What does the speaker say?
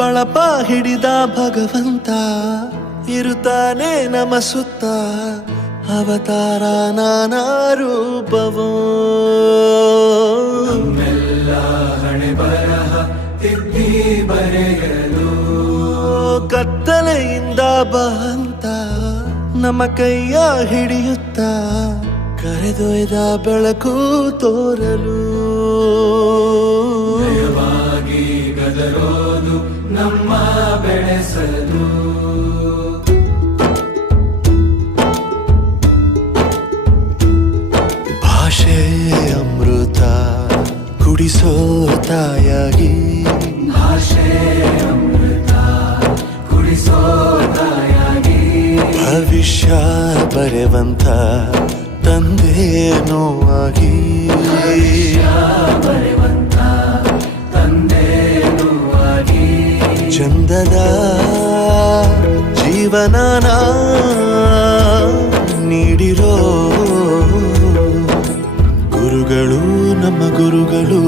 ಬಳಪ ಹಿಡಿದ ಭಗವಂತ ಇರುತ್ತಾನೆ ನಮ ಸುತ್ತ ಅವತಾರ ನಾನಾ ರೂಪವೋ ಹಣೆ ಬರಹ ತಿದ್ದಿ ಬರೆಯಲು ಕತ್ತಲೆಯಿಂದ ಬಂತ ನಮ್ಮ ಕೈಯ ಹಿಡಿಯುತ್ತ ಕರೆದೊಯ್ದ ಬೆಳಕು ತೋರಲು ಭಯವಾಗಿ ಗದರೋದು ನಮ್ಮ ಬೆಳೆಸಲು ಭಾಷೆ ಅಮೃತ ಕುಡಿಸೋ ತಾಯಾಗಿ ಭಾಷೆ ಅಮೃತ ಕುಡಿಸೋ ತಾಯಾಗಿ ಭವಿಷ್ಯ ಬರೆವಂತ ತಂದೇನೋ ಆಗಿ ಬರೆವಂತ ತಂದೇನೂ ಆಗಿ ಚಂದದ ಜೀವನನ ನೀಡಿರೋ ಗುರುಗಳು ನಮ್ಮ ಗುರುಗಳು